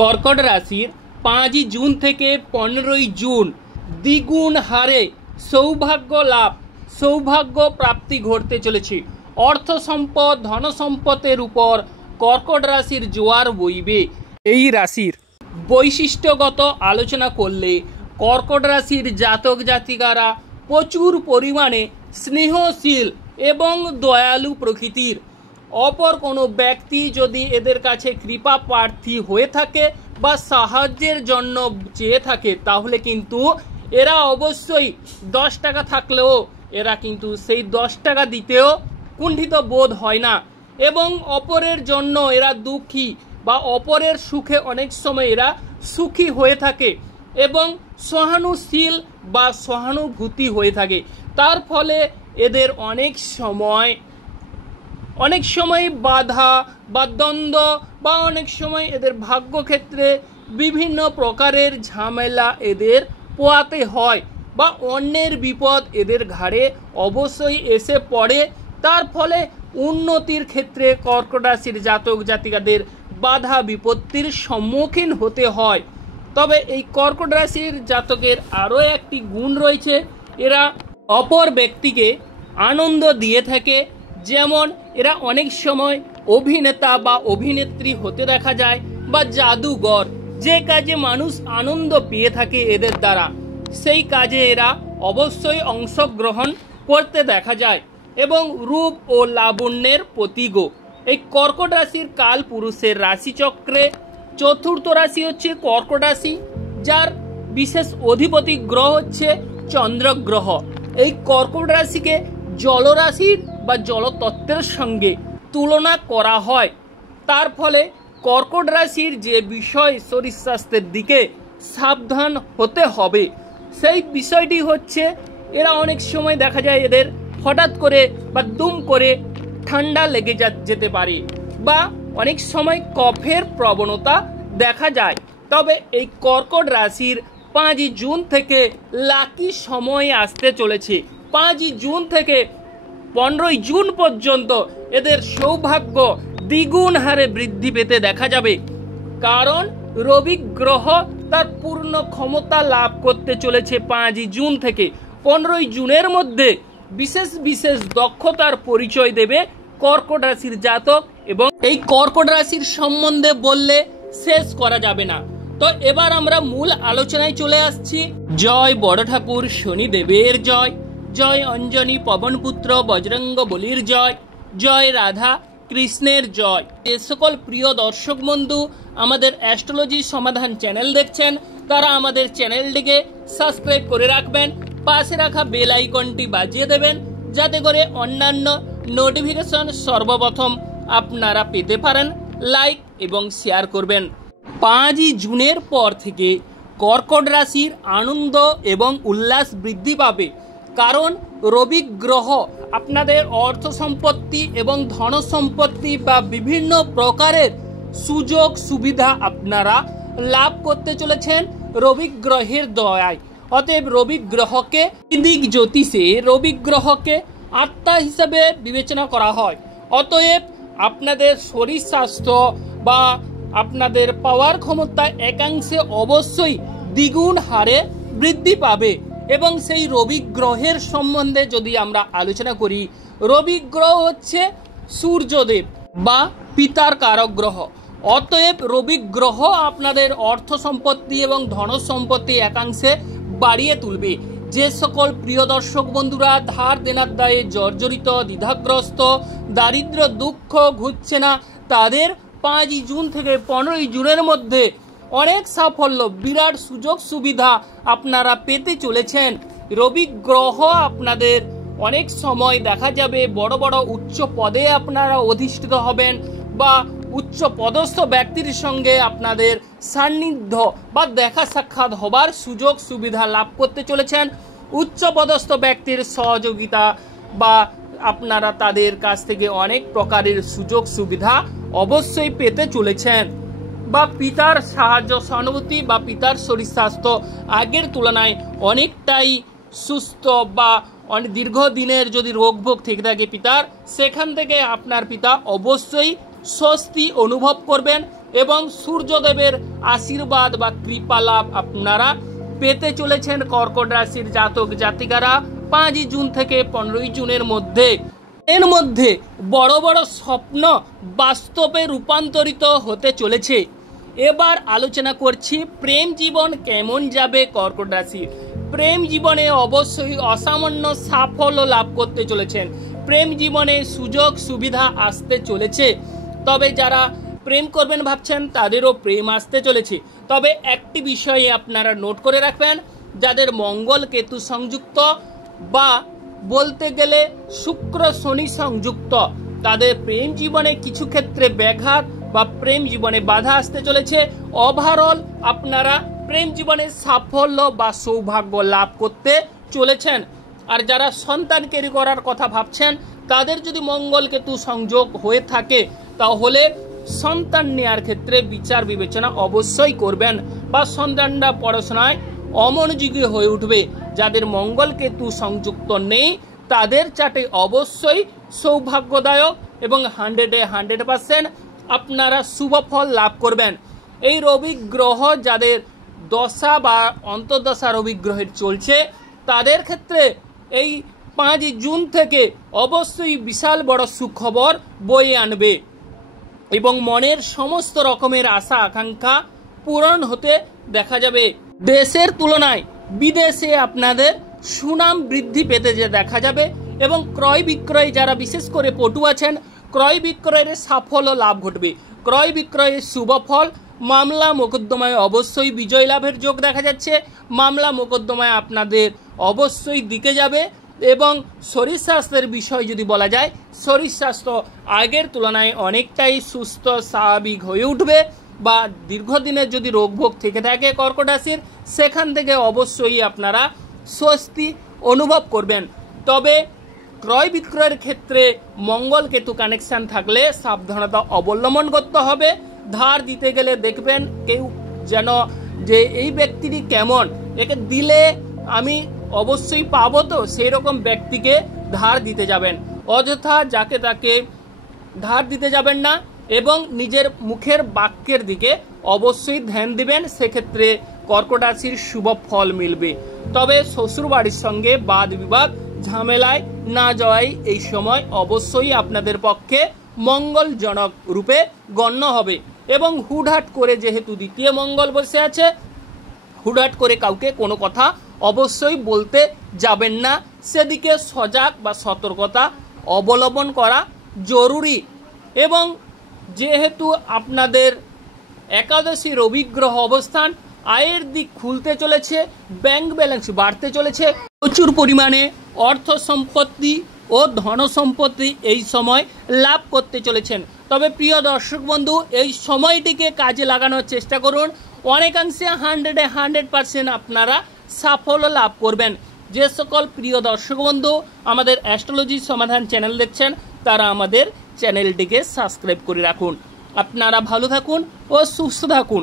কর্কট রাশির 5 জুন থেকে 15 জুন দ্বিগুণ হারে সৌভাগ্য লাভ, সৌভাগ্য প্রাপ্তি ঘটতে চলেছে। অর্থ সম্পদ, ধন সম্পদের উপর কর্কট রাশির জোয়ার বইবে। এই রাশির বৈশিষ্ট্যগত আলোচনা করলে কর্কট রাশির জাতক জাতিকারা প্রচুর পরিমাণে স্নেহশীল এবং দয়ালু প্রকৃতির। অপর কোনো ব্যক্তি যদি এদের কাছে কৃপা প্রার্থী হয়ে থাকে বা সাহায্যের জন্য চেয়ে থাকে, তাহলে কিন্তু এরা অবশ্যই 10 টাকা থাকলেও এরা কিন্তু সেই 10 টাকা দিতেও কুণ্ঠিত বোধ হয় না এবং অপরের জন্য এরা দুঃখী বা অপরের সুখে অনেক সময় এরা সুখী হয়ে থাকে এবং সহানুশীল বা সহানুভূতি হয়ে থাকে। তার ফলে এদের অনেক সময় বাধা বা দ্বন্দ্ব বা অনেক সময় এদের ভাগ্যক্ষেত্রে বিভিন্ন প্রকারের ঝামেলা এদের পোয়াতে হয় বা অন্যের বিপদ এদের ঘাড়ে অবশ্যই এসে পড়ে। তার ফলে উন্নতির ক্ষেত্রে কর্কট রাশির জাতক জাতিকাদের বাধা বিপত্তির সম্মুখীন হতে হয়। তবে এই কর্কট রাশির জাতকের আরও একটি গুণ রয়েছে, এরা অপর ব্যক্তিকে আনন্দ দিয়ে থাকে। যেমন এরা অনেক সময় অভিনেতা বা অভিনেত্রী হতে দেখা যায় বা জাদুঘর, যে কাজে মানুষ আনন্দ পেয়ে থাকে এদের দ্বারা, সেই কাজে এরা অবশ্যই অংশগ্রহণ করতে দেখা যায় এবং রূপ ও লাবণ্যের প্রতীকও। এই কর্কট রাশির কাল পুরুষের রাশিচক্রে চতুর্থ রাশি হচ্ছে কর্কট রাশি, যার বিশেষ অধিপতি গ্রহ হচ্ছে চন্দ্র গ্রহ। এই কর্কট রাশিকে জলরাশির বা জলতত্ত্বের সঙ্গে তুলনা করা হয়। তার ফলে কর্কট রাশির যে বিষয় শরীর স্বাস্থ্যের দিকে সাবধান হতে হবে, সেই বিষয়টি হচ্ছে এরা অনেক সময় দেখা যায় এদের হঠাৎ করে বা দুম করে ঠান্ডা লেগে যেতে পারে বা অনেক সময় কফের প্রবণতা দেখা যায়। তবে এই কর্কট রাশির 5 জুন থেকে লাকি সময় আসতে চলেছে। 5 জুন থেকে 15 জুন পর্যন্ত এদের সৌভাগ্য দ্বিগুণ হারে বৃদ্ধি পেতে দেখা যাবে, কারণ রবি গ্রহ তার পূর্ণ ক্ষমতা লাভ করতে চলেছে 5 জুন থেকে। 15 জুনের মধ্যে বিশেষ বিশেষ দক্ষতার পরিচয় দেবে কর্কট রাশির জাতক এবং এই কর্কট রাশির সম্বন্ধে বললে শেষ করা যাবে না। তো এবার আমরা মূল আলোচনায় চলে আসছি। জয় বড় ঠাকুর শনিদেবের জয়, জয় অঞ্জনী পবনপুত্র বজরঙ্গ বলির জয়, জয় রাধা কৃষ্ণের জয়। যে সকল প্রিয় দর্শক বন্ধু আমাদের অ্যাস্ট্রোলজি সমাধান চ্যানেল দেখছেন, তারা আমাদের চ্যানেলটিকে সাবস্ক্রাইব করে রাখবেন, পাশে রাখা বেল আইকনটি বাজিয়ে দেবেন, যাতে করে অন্যান্য নোটিফিকেশন সর্বপ্রথম আপনারা পেতে পারেন। লাইক এবং শেয়ার করবেন। 5 জুনের পর থেকে কর্কট রাশির আনন্দ এবং উল্লাস বৃদ্ধি পাবে, কারণ রবি গ্রহ আপনাদের অর্থ সম্পত্তি এবং ধন সম্পত্তি বা বিভিন্ন প্রকারের সুযোগ সুবিধা আপনারা লাভ করতে চলেছেন রবি গ্রহের দয়ায়। অতএব রবি গ্রহকে বৈদিক জ্যোতিষে রবি গ্রহকে আত্মা হিসাবে বিবেচনা করা হয়। অতএব আপনাদের শরীর স্বাস্থ্য বা আপনাদের পাওয়ার ক্ষমতা একাংশে অবশ্যই দ্বিগুণ হারে বৃদ্ধি পাবে। এবং সেই রবি গ্রহের সম্বন্ধে যদি আমরা আলোচনা করি, রবি গ্রহ হচ্ছে সূর্যদেব বা পিতার কারক গ্রহ। অতএব রবি গ্রহ আপনাদের অর্থ সম্পত্তি এবং ধন সম্পত্তি একাংশে বাড়িয়ে তুলবে। যে সকল প্রিয় দর্শক বন্ধুরা ধার দেনার দায়ে জর্জরিত, দ্বিধাগ্রস্ত, দারিদ্র দুঃখ ঘুরছে না, তাদের 5 জুন থেকে 15 জুনের মধ্যে অনেক সাফল্য, বিরাট সুযোগ সুবিধা আপনারা পেতে চলেছেন। রবি গ্রহ আপনাদের অনেক সময় দেখা যাবে বড় বড় উচ্চ পদে আপনারা অধিষ্ঠিত হবেন বা উচ্চ পদস্থ ব্যক্তির সঙ্গে আপনাদের সান্নিধ্য বা দেখা সাক্ষাৎ হবার সুযোগ সুবিধা লাভ করতে চলেছেন। উচ্চ পদস্থ ব্যক্তির সহযোগিতা বা আপনারা তাদের কাছ থেকে অনেক প্রকারের সুযোগ সুবিধা অবশ্যই পেতে চলেছেন বা পিতার সাহায্য সহানুভূতি বা পিতার শরীর স্বাস্থ্য আগের তুলনায় অনেকটাই সুস্থ বা অনেক দীর্ঘদিনের যদি রোগভোগ থেকে থাকে পিতার, সেখান থেকে আপনার পিতা অবশ্যই স্বস্তি অনুভব করবেন এবং সূর্যদেবের আশীর্বাদ বা কৃপা লাভ আপনারা পেতে চলেছেন কর্কট রাশির জাতক জাতিকারা 5 জুন থেকে 15 জুনের মধ্যে। এর মধ্যে বড় বড় স্বপ্ন বাস্তবে রূপান্তরিত হতে চলেছে। এবার আলোচনা করছি প্রেম জীবন কেমন যাবে কর্কট রাশির। প্রেম জীবনে অবশ্যই অসামান্য সাফল্য লাভ করতে চলেছেন। প্রেম জীবনে সুযোগ সুবিধা আসতে চলেছে। তবে যারা প্রেম করবেন ভাবছেন তাদেরও প্রেম আসতে চলেছে। তবে একটি বিষয়ে আপনারা নোট করে রাখবেন, যাদের মঙ্গল কেতু সংযুক্ত বা বলতে গেলে শুক্র শনি সংযুক্ত, তাদের প্রেম জীবনে কিছু ক্ষেত্রে ব্যাঘাত বা প্রেম জীবনে বাধা আসতে চলেছে। ওভারঅল আপনারা প্রেম জীবনে সাফল্য বা সৌভাগ্য লাভ করতে চলেছেন। আর যারা সন্তান ক্যারি করার কথা ভাবছেন তাদের যদি মঙ্গল কেতু সংযোগ হয়ে থাকে তাহলে সন্তান নেওয়ার ক্ষেত্রে বিচার বিবেচনা অবশ্যই করবেন বা সন্তানরা পড়াশোনায় অমনোযোগী হয়ে উঠবে। যাদের মঙ্গল কেতু সংযুক্ত নেই তাদের চাটে অবশ্যই সৌভাগ্যদায়ক এবং 100% আপনারা শুভ ফল লাভ করবেন। এই রবি গ্রহ যাদের দশা বা অন্তর্দশা রবি গ্রহের চলছে তাদের ক্ষেত্রে এই 5 জুন থেকে অবশ্যই বিশাল বড় সুখবর বয়ে আনবে এবং মনের সমস্ত রকমের আশা আকাঙ্ক্ষা পূরণ হতে দেখা যাবে। দেশের তুলনায় বিদেশে আপনাদের সুনাম বৃদ্ধি পেতে যে দেখা যাবে এবং ক্রয় বিক্রয় যারা বিশেষ করে পটু আছেন ক্রয় বিক্রয়ের সাফল্য লাভ ঘটবে। ক্রয় বিক্রয়ের শুভ ফল, মামলা মোকদ্দমায় অবশ্যই বিজয় লাভের যোগ দেখা যাচ্ছে। মামলা মোকদ্দমায় আপনাদের অবশ্যই দিকে যাবে এবং শরীর স্বাস্থ্যের বিষয় যদি বলা যায়, শরীর স্বাস্থ্য আগের তুলনায় অনেকটাই সুস্থ স্বাভাবিক হয়ে উঠবে বা দীর্ঘদিনের যদি রোগভোগ থেকে থাকে কর্কট রাশির সেখান থেকে অবশ্যই আপনারা স্বস্তি অনুভব করবেন। তবে ক্রয় বিক্রয়ের ক্ষেত্রে মঙ্গল কেতু কানেকশান থাকলে সাবধানতা অবলম্বন করতে হবে। ধার দিতে গেলে দেখবেন কেউ যেন যে এই ব্যক্তিটি কেমন, একে দিলে আমি অবশ্যই পাবো তো, সেই রকম ব্যক্তিকে ধার দিতে যাবেন। অযথা যাকে তাকে ধার দিতে যাবেন না এবং নিজের মুখের বাক্যের দিকে অবশ্যই ধ্যান দিবেন, সেক্ষেত্রে কর্কট রাশির শুভ ফল মিলবে। তবে শ্বশুর বাড়ির সঙ্গে বাদ বিবাদ ঝামেলায় না যাওয়াই এই সময় অবশ্যই আপনাদের পক্ষে মঙ্গলজনক রূপে গণ্য হবে এবং হুটহাট করে যেহেতু দ্বিতীয় মঙ্গল বসে আছে, হুটহাট করে কাউকে কোনো কথা অবশ্যই বলতে যাবেন না। সেদিকে সজাগ বা সতর্কতা অবলম্বন করা জরুরি। এবং যেহেতু আপনাদের একাদশী রবি গ্রহ অবস্থান, আয়ের দিক খুলতে চলেছে, ব্যাংক ব্যালেন্স বাড়তে চলেছে, প্রচুর পরিমাণে অর্থ সম্পত্তি ও ধন সম্পত্তি এই সময় লাভ করতে চলেছেন। তবে প্রিয় দর্শক বন্ধু, এই সময়টিকে কাজে লাগানোর চেষ্টা করুন। অনেকাংশে 100% আপনারা সাফল্য লাভ করবেন। যে সকল প্রিয় দর্শক বন্ধু আমাদের অ্যাস্ট্রোলজি সমাধান চ্যানেল দেখছেন তারা আমাদের চ্যানেলটিকে সাবস্ক্রাইব করে রাখুন। আপনারা ভালো থাকুন ও সুস্থ থাকুন।